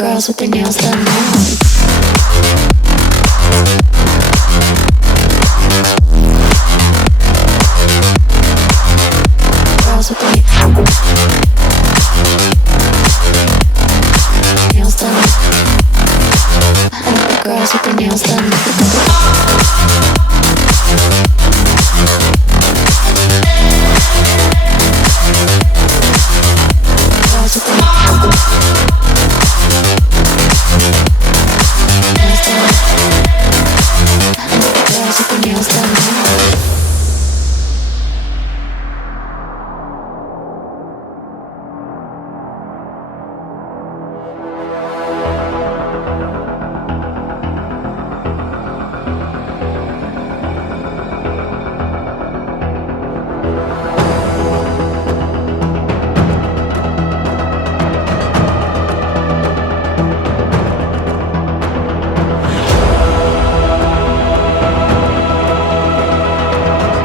girls with their nails done now. Girls with their nails done. I like the girls with their nails done. Girls with their nails done. Girls with their nails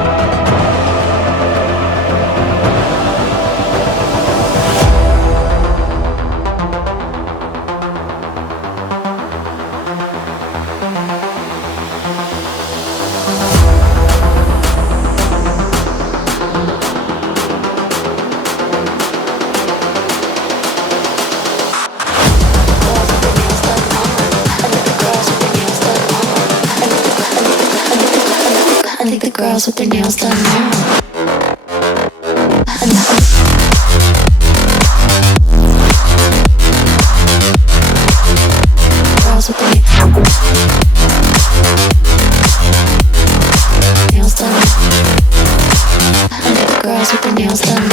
done now. Girls with their nails done. I like the girls with their nails done. Girls with their nails done now.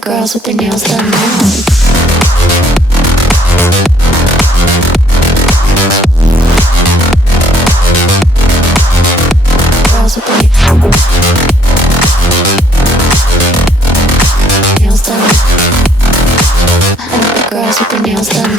Girls with their nails done now. Girls with their nails done. I like the girls with their nails done.